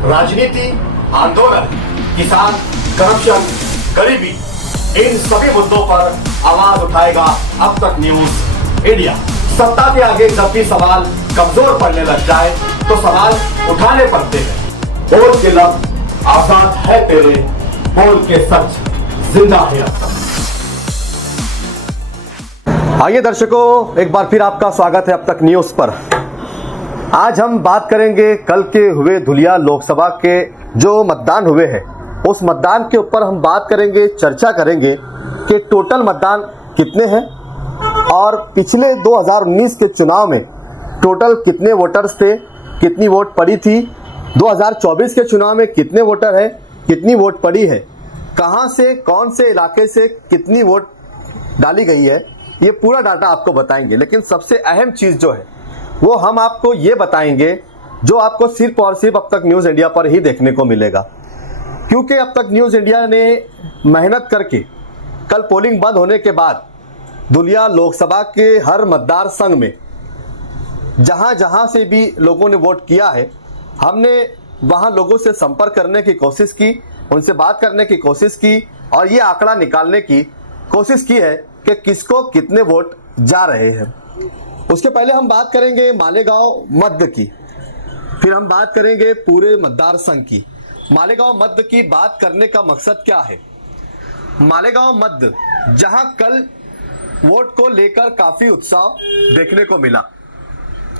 राजनीति, आंदोलन, किसान, करप्शन, गरीबी, इन सभी मुद्दों पर आवाज उठाएगा अब तक न्यूज इंडिया। सत्ता के आगे जब भी सवाल कमजोर पड़ने लग जाए तो सवाल उठाने पड़ते हैं। बोल के लफ्ज आजाद है तेरे, बोल के सच जिंदा है अब तक। आइए दर्शकों, एक बार फिर आपका स्वागत है अब तक न्यूज पर। आज हम बात करेंगे कल के हुए धुलिया लोकसभा के जो मतदान हुए हैं, उस मतदान के ऊपर हम बात करेंगे, चर्चा करेंगे कि टोटल मतदान कितने हैं और पिछले 2019 के चुनाव में टोटल कितने वोटर्स थे, कितनी वोट पड़ी थी, 2024 के चुनाव में कितने वोटर हैं, कितनी वोट पड़ी है, कहां से कौन से इलाके से कितनी वोट डाली गई है, ये पूरा डाटा आपको बताएंगे। लेकिन सबसे अहम चीज़ जो है वो हम आपको ये बताएंगे जो आपको सिर्फ और सिर्फ अब तक न्यूज़ इंडिया पर ही देखने को मिलेगा, क्योंकि अब तक न्यूज़ इंडिया ने मेहनत करके कल पोलिंग बंद होने के बाद धुलिया लोकसभा के हर मतदार संघ में जहां जहां से भी लोगों ने वोट किया है, हमने वहां लोगों से संपर्क करने की कोशिश की, उनसे बात करने की कोशिश की और ये आंकड़ा निकालने की कोशिश की है कि किसको कितने वोट जा रहे हैं। उसके पहले हम बात करेंगे मालेगांव मध्य की, फिर हम बात करेंगे पूरे मतदार संघ की। मालेगांव मध्य की बात करने का मकसद क्या है? मालेगांव मध्य जहां कल वोट को लेकर काफी उत्साह देखने को मिला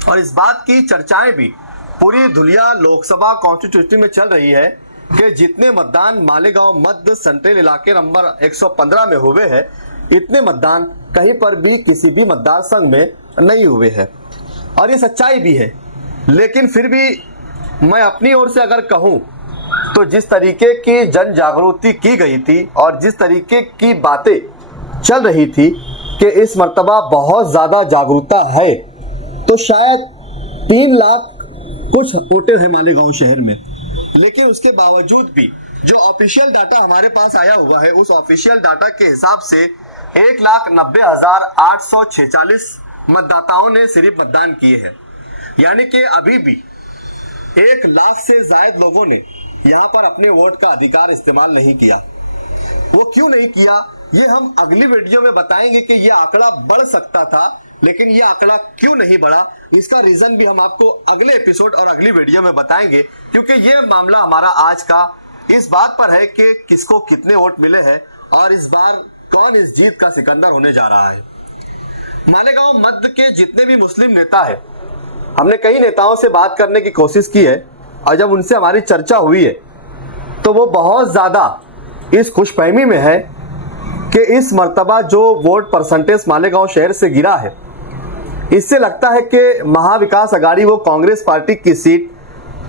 और इस बात की चर्चाएं भी पूरी धुलिया लोकसभा कॉन्स्टिट्यूंसी में चल रही है कि जितने मतदान मालेगांव मध्य सेंट्रल इलाके नंबर 115 में हुए हैं, इतने मतदान कहीं पर भी किसी भी मतदार संघ में नहीं हुए हैं और ये सच्चाई भी है। लेकिन फिर भी मैं अपनी ओर से अगर कहूं तो जिस तरीके की जन जागृति की गई थी और जिस तरीके की बातें चल रही थी कि इस मर्तबा बहुत ज़्यादा जागरूकता है, तो शायद 3 लाख कुछ वोटर हैं मालेगांव शहर में। लेकिन उसके बावजूद भी जो ऑफिशियल डाटा हमारे पास आया हुआ है, उस ऑफिशियल डाटा के हिसाब से 1,90,846 मतदाताओं ने सिर्फ मतदान किए हैं। यानी कि अभी भी 1 लाख से ज्यादा लोगों ने यहाँ पर अपने वोट का अधिकार इस्तेमाल नहीं किया। वो क्यों नहीं किया, ये हम अगली वीडियो में बताएंगे कि ये आंकड़ा बढ़ सकता था, लेकिन ये आंकड़ा क्यों नहीं बढ़ा, इसका रीजन भी हम आपको अगले एपिसोड और अगली वीडियो में बताएंगे। क्योंकि ये मामला हमारा आज का इस बात पर है कि किसको कितने वोट मिले हैं और इस बार कौन इस जीत का सिकंदर होने जा रहा है। मालेगांव मध्य के जितने भी मुस्लिम नेता है, हमने कई नेताओं से बात करने की कोशिश की है और जब उनसे हमारी चर्चा हुई है तो वो बहुत ज़्यादा इस खुशफहमी में है कि इस मर्तबा जो वोट परसेंटेज मालेगांव शहर से गिरा है, इससे लगता है कि महाविकास अघाड़ी वो कांग्रेस पार्टी की सीट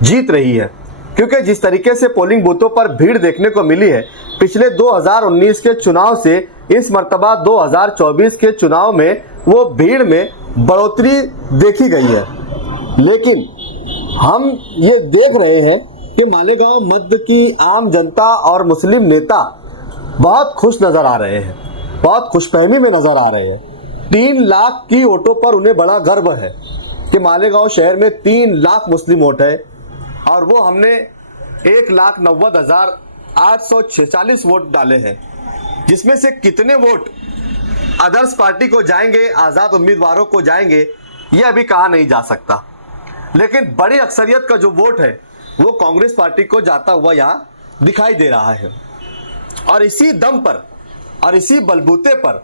जीत रही है। क्योंकि जिस तरीके से पोलिंग बूथों पर भीड़ देखने को मिली है पिछले 2019 के चुनाव से, इस मर्तबा 2024 के चुनाव में वो भीड़ में बढ़ोतरी देखी गई है। लेकिन हम ये देख रहे हैं कि मालेगांव मध्य की आम जनता और मुस्लिम नेता बहुत खुश नजर आ रहे हैं, बहुत खुशफहमी में नजर आ रहे हैं। 3 लाख की वोटों पर उन्हें बड़ा गर्व है कि मालेगांव शहर में 3 लाख मुस्लिम वोट है और वो हमने 1,90,846 वोट डाले हैं, जिसमें से कितने वोट अदर्स पार्टी को जाएंगे, आज़ाद उम्मीदवारों को जाएंगे, ये अभी कहा नहीं जा सकता। लेकिन बड़ी अक्सरियत का जो वोट है वो कांग्रेस पार्टी को जाता हुआ यहाँ दिखाई दे रहा है। और इसी दम पर और इसी बलबूते पर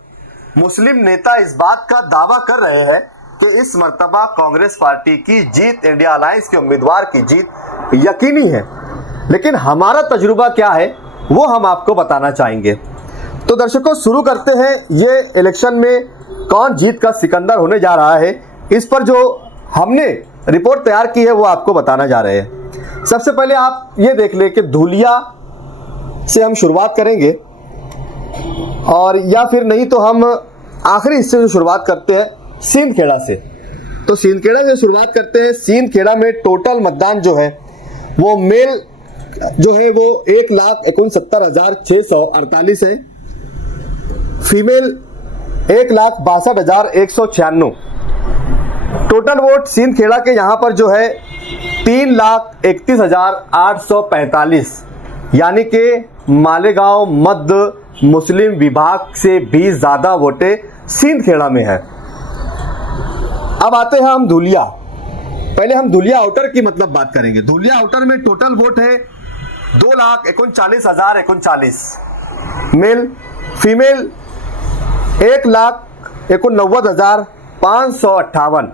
मुस्लिम नेता इस बात का दावा कर रहे हैं कि इस मर्तबा कांग्रेस पार्टी की जीत, इंडिया अलायंस के उम्मीदवार की जीत यकीनी है। लेकिन हमारा तजुर्बा क्या है वो हम आपको बताना चाहेंगे। तो दर्शकों, शुरू करते हैं ये इलेक्शन में कौन जीत का सिकंदर होने जा रहा है, इस पर जो हमने रिपोर्ट तैयार की है वो आपको बताना जा रहे हैं। सबसे पहले आप ये देख लें कि धुलिया से हम शुरुआत करेंगे और या फिर नहीं तो हम आखिरी हिस्से से शुरुआत करते हैं सींदखेड़ा से। तो सींदखेड़ा से शुरुआत करते हैं। सींदखेड़ा में टोटल मतदान जो है वो मेल जो है वो 1,69,648 है, फीमेल 1,62,196। टोटल वोट सींदखेड़ा के यहाँ पर जो है 3,31,845 यानी कि मालेगांव मध्य मुस्लिम विभाग से भी ज्यादा वोटें सिंदखेड़ा में है। अब आते हैं हम धुलिया। पहले हम धुलिया आउटर की मतलब बात करेंगे। धुलिया आउटर में टोटल वोट है 2,39,039 male, female 1,89,558,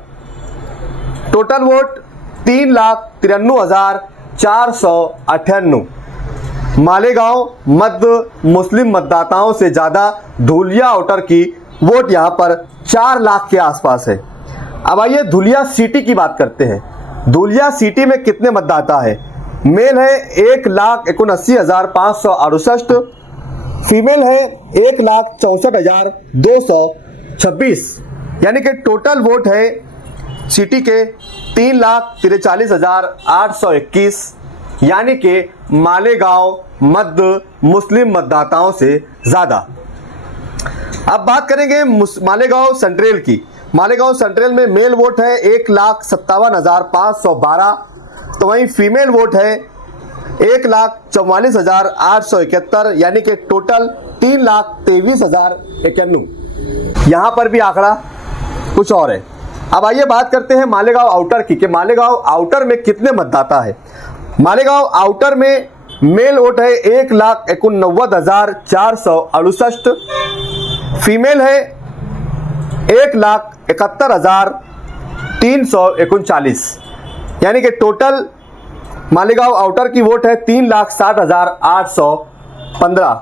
total vote 3,93,498। Malegaon Madhya मुस्लिम मतदाताओं से ज्यादा धुलिया आउटर की वोट यहां पर 4 लाख के आसपास है। अब आइए धुलिया सिटी की बात करते हैं। धुलिया सिटी में कितने मतदाता है? मेल है 1,79,568, फीमेल है 1,64,226 यानी कि टोटल वोट है सिटी के 3,43,821 यानी कि मालेगांव मध्य मुस्लिम मतदाताओं से ज्यादा। अब बात करेंगे मालेगांव सेंट्रल की। मालेगांव सेंट्रल में मेल वोट है 1,57,512, तो वहीं फीमेल वोट है 1,44,871 यानी कि टोटल 3,23,091। यहां पर भी आंकड़ा कुछ और है। अब आइए बात करते हैं मालेगांव आउटर की कि मालेगांव आउटर में कितने मतदाता है। मालेगांव आउटर में मेल वोट है 1,89,468, फीमेल है 1,71,339 यानी कि टोटल मालेगांव आउटर की वोट है 3,60,815,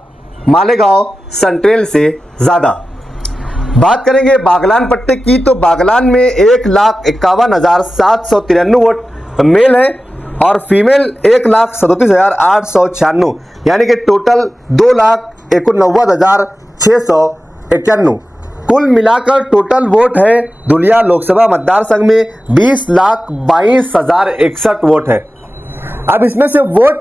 मालेगांव सेंट्रल से ज्यादा। बात करेंगे बागलान पट्टे की तो बागलान में 1,51,793 वोट मेल है और फीमेल 1,37,896 यानी कि टोटल 2,89,691। कुल मिलाकर टोटल वोट है धुलिया लोकसभा मतदार संघ में 20,22,061 वोट है। अब इसमें से वोट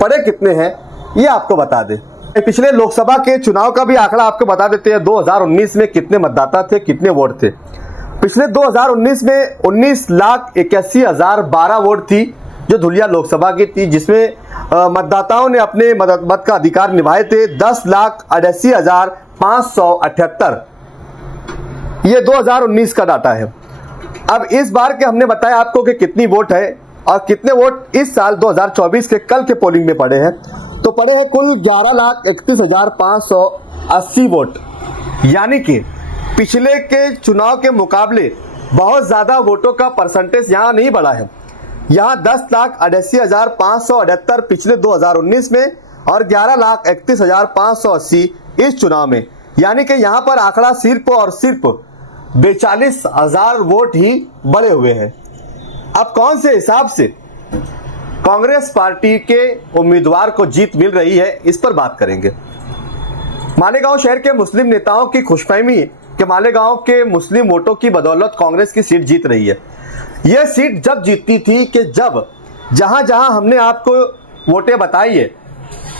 पड़े कितने हैं ये आपको बता दें। पिछले लोकसभा के चुनाव का भी आंकड़ा आपको बता देते हैं। 2019 में कितने मतदाता थे, कितने वोट थे। पिछले 2019 में 19,81,012 वोट थी जो धुलिया लोकसभा की थी, जिसमें मतदाताओं ने अपने मत का अधिकार निभाए थे 10,88,578। ये 2019 का डाटा है। अब इस बार के हमने बताया आपको कि कितनी वोट है और कितने वोट इस साल 2024 के कल के पोलिंग में पड़े हैं। तो पड़े हैं कुल 11,31,580 वोट यानी कि पिछले के चुनाव के मुकाबले बहुत ज्यादा वोटों का परसेंटेज यहाँ नहीं बढ़ा है। यहाँ 10,88,578 पिछले 2019 में और 11,31,580 इस चुनाव में, यानी कि यहाँ पर आंकड़ा सिर्फ और सिर्फ 42,000 वोट ही बढ़े हुए हैं। अब कौन से हिसाब से कांग्रेस पार्टी के उम्मीदवार को जीत मिल रही है इस पर बात करेंगे। मालेगांव शहर के मुस्लिम नेताओं की खुशफहमी है कि मालेगांव के मुस्लिम वोटों की बदौलत कांग्रेस की सीट जीत रही है। यह सीट जब जीतती थी कि जब जहां जहां हमने आपको वोटें बताई है,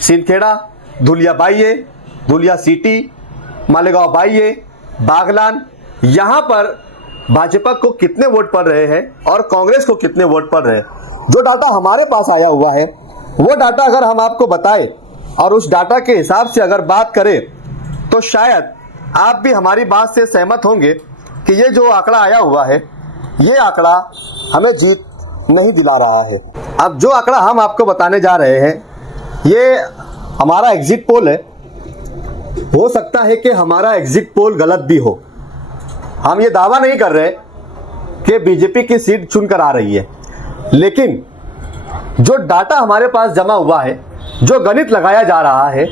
सिंदखेड़ा, धुलिया बाइये, धुलिया सिटी, मालेगांव बाइये, बागलान, यहां पर भाजपा को कितने वोट पड़ रहे हैं और कांग्रेस को कितने वोट पड़ रहे हैं, जो डाटा हमारे पास आया हुआ है वो डाटा अगर हम आपको बताएं और उस डाटा के हिसाब से अगर बात करें तो शायद आप भी हमारी बात से सहमत होंगे कि ये जो आंकड़ा आया हुआ है ये आंकड़ा हमें जीत नहीं दिला रहा है। अब जो आंकड़ा हम आपको बताने जा रहे हैं ये हमारा एग्जिट पोल है। हो सकता है कि हमारा एग्जिट पोल गलत भी हो। हम ये दावा नहीं कर रहे कि बीजेपी की सीट चुनकर आ रही है, लेकिन जो डाटा हमारे पास जमा हुआ है, जो गणित लगाया जा रहा है,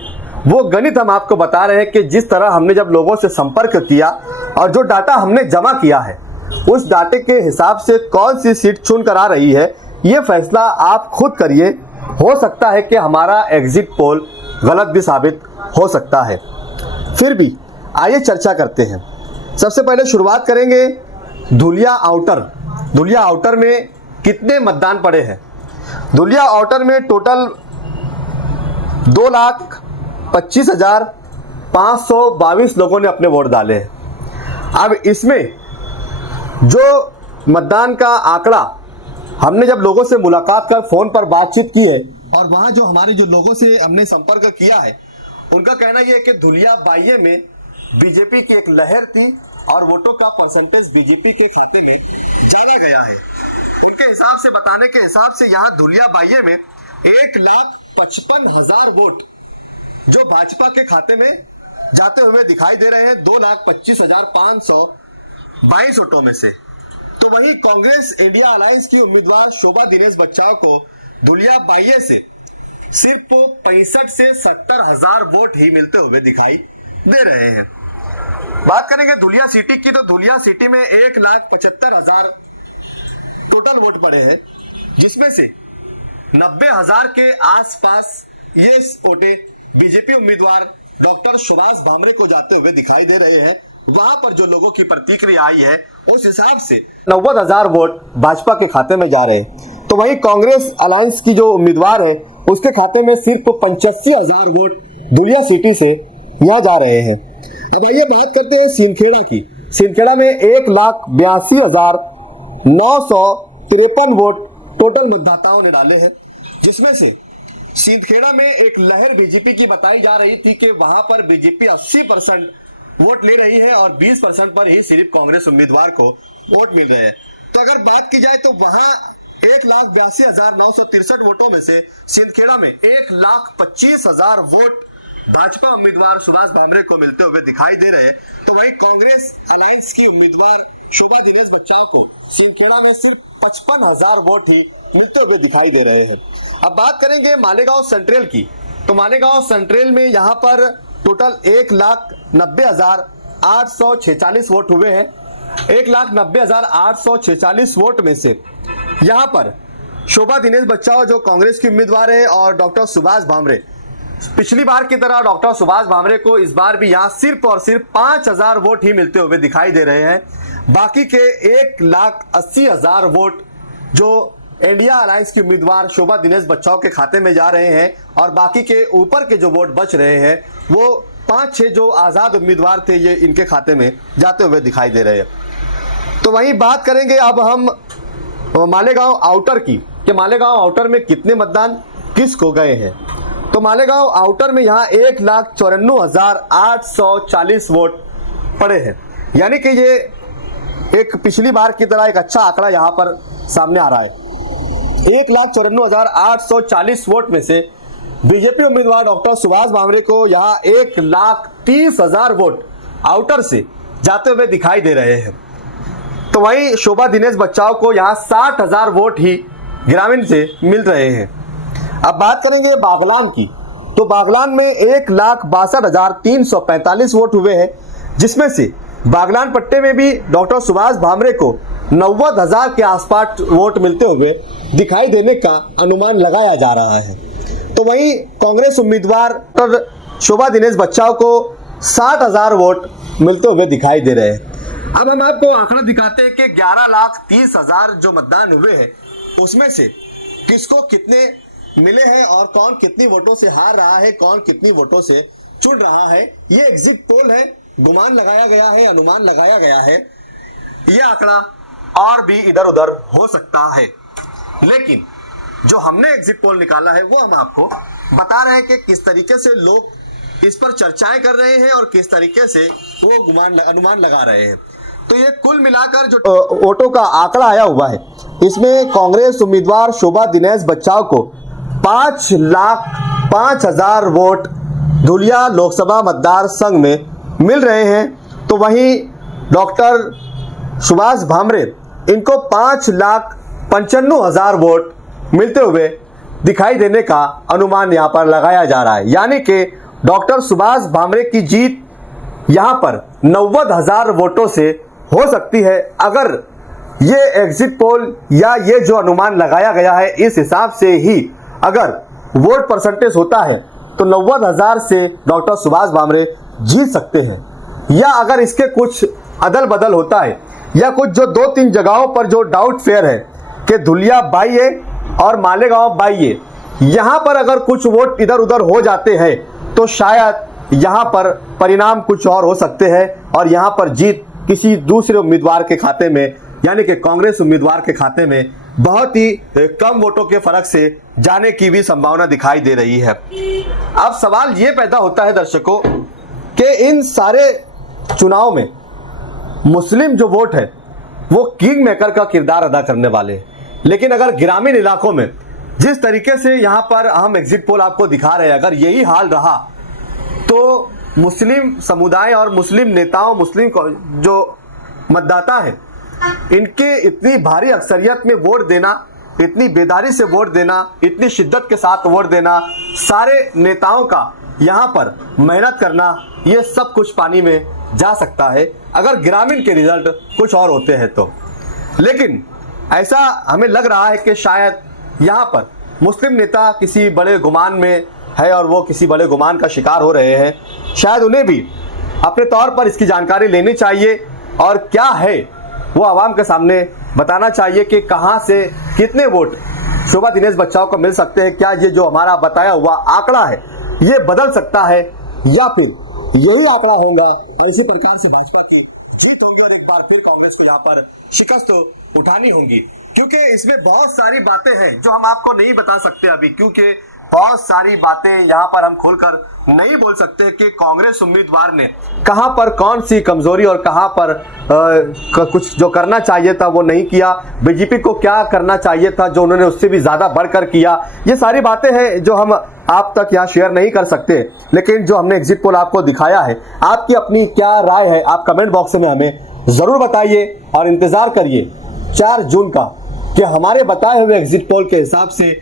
वो गणित हम आपको बता रहे हैं कि जिस तरह हमने जब लोगों से संपर्क किया और जो डाटा हमने जमा किया है उस डाटे के हिसाब से कौन सी सीट चुनकर आ रही है ये फैसला आप खुद करिए। हो सकता है कि हमारा एग्जिट पोल गलत भी साबित हो सकता है। फिर भी आइए चर्चा करते हैं। सबसे पहले शुरुआत करेंगे धुलिया आउटर। धुलिया आउटर में कितने मतदान पड़े हैं। धुलिया आउटर में टोटल 2,25,522 लोगों ने अपने वोट डाले हैं। अब इसमें जो मतदान का आंकड़ा हमने जब लोगों से मुलाकात कर फोन पर बातचीत की है और वहां जो हमारे जो लोगों से हमने संपर्क किया है, उनका कहना यह है कि धुलिया बाइये में बीजेपी की एक लहर थी और वोटों का परसेंटेज बीजेपी के खाते में चला गया है। उनके हिसाब से, बताने के हिसाब से, यहाँ धुलिया बाइये में 1,55,000 वोट जो भाजपा के खाते में जाते हुए दिखाई दे रहे हैं 2,25,522 वोटों में से। तो वहीं कांग्रेस इंडिया अलायंस की उम्मीदवार शोभा दिनेश बच्चाव को धुलिया बाइये से सिर्फ 65 से 70,000 वोट ही मिलते हुए दिखाई दे रहे हैं। बात करेंगे धुलिया सिटी की, तो धुलिया सिटी में 1,75,000 टोटल वोट पड़े हैं, जिसमें से 90,000 के आसपास ये वोटे बीजेपी उम्मीदवार डॉक्टर सुभाष भामरे को जाते हुए दिखाई दे रहे हैं। वहां पर जो लोगों की प्रतिक्रिया आई है उस हिसाब से 90,000 वोट भाजपा के खाते में जा रहे हैं। तो वहीं कांग्रेस अलायंस की जो उम्मीदवार है उसके खाते में सिर्फ 85,000 वोट धुलिया सिटी से यहाँ जा रहे हैं। अब आइए बात करते हैं सिंदखेड़ा की। सिंदखेड़ा में 1,82,953 वोट टोटल मतदाताओं ने डाले हैं, जिसमें से सिंदखेड़ा में एक लहर बीजेपी की बताई जा रही थी कि वहां पर बीजेपी 80% वोट ले रही है और 20% पर ही सिर्फ कांग्रेस उम्मीदवार को वोट मिल रहे हैं। तो अगर बात की जाए तो वहां 1,82,963 वोटों में से सिंदखेड़ा में 1,25,000 वोट भाजपा उम्मीदवार सुभाष भामरे को मिलते हुए दिखाई दे रहे हैं। तो वहीं कांग्रेस अलायंस की उम्मीदवार शोभा दिनेश बच्चाव को सिंदखेड़ा में सिर्फ 55,000 वोट ही मिलते हुए दिखाई दे रहे हैं। अब बात करेंगे मालेगांव सेंट्रल की, तो मालेगांव सेंट्रल में यहाँ पर टोटल 1,90,846 वोट हुए हैं। 1,90,846 वोट में से यहाँ पर शोभा दिनेश बच्चाव जो कांग्रेस की उम्मीदवार है और डॉक्टर सुभाष भामरे, पिछली बार की तरह डॉक्टर सुभाष भामरे को इस बार भी यहाँ सिर्फ और सिर्फ 5,000 वोट ही मिलते हुए दिखाई दे रहे हैं। बाकी के 1,80,000 वोट जो इंडिया अलायंस की उम्मीदवार शोभा दिनेश बच्चाव के खाते में जा रहे हैं और बाकी के ऊपर के जो वोट बच रहे हैं वो 5-6 जो आजाद उम्मीदवार थे ये इनके खाते में जाते हुए दिखाई दे रहे हैं। तो वहीं बात करेंगे अब हम मालेगांव आउटर की, कि मालेगांव आउटर में कितने मतदान किस को गए हैं। तो मालेगांव आउटर में यहाँ 1,94,840 वोट पड़े हैं, यानी कि ये एक पिछली बार की तरह एक अच्छा आंकड़ा यहाँ पर सामने आ रहा है। 1,94,840 वोट में से बीजेपी उम्मीदवार डॉक्टर सुभाष भामरे को यहाँ 1,30,000 वोट आउटर से जाते हुए दिखाई दे रहे हैं। तो वहीं शोभा दिनेश बच्चाव को यहाँ 60,000 वोट ही ग्रामीण से मिल रहे हैं। अब बात करेंगे बागलान की, तो बागलान में 1,62,345 वोट हुए हैं, जिसमें से बागलान पट्टे में भी डॉक्टर सुभाष भामरे को 90,000 के आसपास वोट मिलते हुए दिखाई देने का अनुमान लगाया जा रहा है। तो वहीं कांग्रेस उम्मीदवार डॉक्टर शोभा दिनेश बच्चाव को 60,000 वोट मिलते हुए दिखाई दे रहे हैं। अब हम आपको आंकड़ा दिखाते हैं कि 11,30,000 जो मतदान हुए हैं उसमें से किसको कितने मिले हैं और कौन कितनी वोटों से हार रहा है, कौन कितनी वोटों से चुन रहा है। ये एग्जिट पोल है, गुमान लगाया गया है, अनुमान लगाया गया है। ये आंकड़ा और भी इधर उधर हो सकता है, लेकिन जो हमने एग्जिट पोल निकाला है वो हम आपको बता रहे हैं कि किस तरीके से लोग इस पर चर्चाएं कर रहे हैं और किस तरीके से वो अनुमान लगा रहे हैं। तो ये कुल मिलाकर जो वोटों का आंकड़ा आया हुआ है, इसमें कांग्रेस उम्मीदवार शोभा दिनेश बच्चाव को 5,05,000 वोट धुलिया लोकसभा मतदार संघ में मिल रहे हैं। तो वहीं डॉक्टर सुभाष भामरे इनको 5,95,000 वोट मिलते हुए दिखाई देने का अनुमान यहाँ पर लगाया जा रहा है, यानी कि डॉक्टर सुभाष भामरे की जीत यहाँ पर 90,000 वोटों से हो सकती है। अगर ये एग्जिट पोल या ये जो अनुमान लगाया गया है इस हिसाब से ही अगर वोट परसेंटेज होता है तो 90,000 से डॉक्टर सुभाष भामरे जीत सकते हैं। या अगर इसके कुछ अदल बदल होता है या कुछ जो 2-3 जगहों पर जो डाउट फेयर है कि धुलिया बाइये और मालेगांव बाइये, यहाँ पर अगर कुछ वोट इधर उधर हो जाते हैं तो शायद यहाँ पर परिणाम कुछ और हो सकते हैं और यहाँ पर जीत किसी दूसरे उम्मीदवार के खाते में यानी कि कांग्रेस उम्मीदवार के खाते में बहुत ही कम वोटों के फर्क से जाने की भी संभावना दिखाई दे रही है। अब सवाल ये पैदा होता है दर्शकों कि इन सारे चुनाव में मुस्लिम जो वोट है वो किंग मेकर का किरदार अदा करने वाले हैं, लेकिन अगर ग्रामीण इलाकों में जिस तरीके से यहाँ पर हम एग्जिट पोल आपको दिखा रहे हैं, अगर यही हाल रहा तो मुस्लिम समुदाय और मुस्लिम नेताओं, मुस्लिम जो मतदाता है, इनके इतनी भारी अक्सरियत में वोट देना, इतनी बेदारी से वोट देना, इतनी शिद्दत के साथ वोट देना, सारे नेताओं का यहाँ पर मेहनत करना, ये सब कुछ पानी में जा सकता है अगर ग्रामीण के रिजल्ट कुछ और होते हैं तो। लेकिन ऐसा हमें लग रहा है कि शायद यहाँ पर मुस्लिम नेता किसी बड़े गुमान में है और वो किसी बड़े गुमान का शिकार हो रहे हैं। शायद उन्हें भी अपने तौर पर इसकी जानकारी लेनी चाहिए और क्या है वो आवाम के सामने बताना चाहिए कि कहां से कितने वोट शोभा दिनेश बच्चाओं को मिल सकते हैं। क्या ये जो हमारा बताया हुआ आंकड़ा है ये बदल सकता है या फिर यही आंकड़ा होगा और इसी प्रकार से भाजपा की जीत होगी और एक बार फिर कांग्रेस को यहाँ पर शिकस्त उठानी होगी, क्योंकि इसमें बहुत सारी बातें हैं जो हम आपको नहीं बता सकते अभी, क्योंकि बहुत सारी बातें यहाँ पर हम खोलकर नहीं बोल सकते कि कांग्रेस उम्मीदवार ने कहां पर कौन सी कमजोरी और कहां पर कुछ जो करना चाहिए था वो नहीं किया, बीजेपी को क्या करना चाहिए था जो उन्होंने उससे भी ज्यादा बढ़कर किया। ये सारी बातें हैं जो हम आप तक यहाँ शेयर नहीं कर सकते, लेकिन जो हमने एग्जिट पोल आपको दिखाया है, आपकी अपनी क्या राय है आप कमेंट बॉक्स में हमें जरूर बताइए और इंतजार करिए 4 जून का कि हमारे बताए हुए एग्जिट पोल के हिसाब से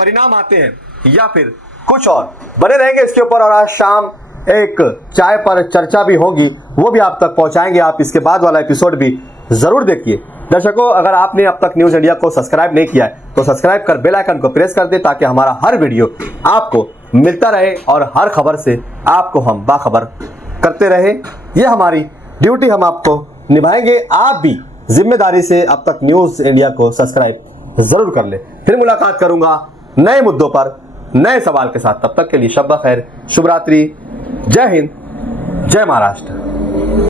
परिणाम आते हैं या फिर कुछ और। बने रहेंगे इसके ऊपर और आज शाम एक चाय पर चर्चा भी होगी, वो भी आप तक पहुंचाएंगे। आप इसके बाद वाला एपिसोड भी जरूर देखिए। दर्शकों, अगर आपने अब तक न्यूज इंडिया को सब्सक्राइब नहीं किया है तो सब्सक्राइब कर बेल आइकन को प्रेस कर दे ताकि हमारा हर वीडियो आपको मिलता रहे और हर खबर से आपको हम बाखबर करते रहे। ये हमारी ड्यूटी हम आपको निभाएंगे। आप भी जिम्मेदारी से अब तक न्यूज इंडिया को सब्सक्राइब जरूर कर ले। फिर मुलाकात करूंगा नए मुद्दों पर नए सवाल के साथ। तब तक के लिए शब खैर, शुभ रात्रि, जय हिंद, जय महाराष्ट्र।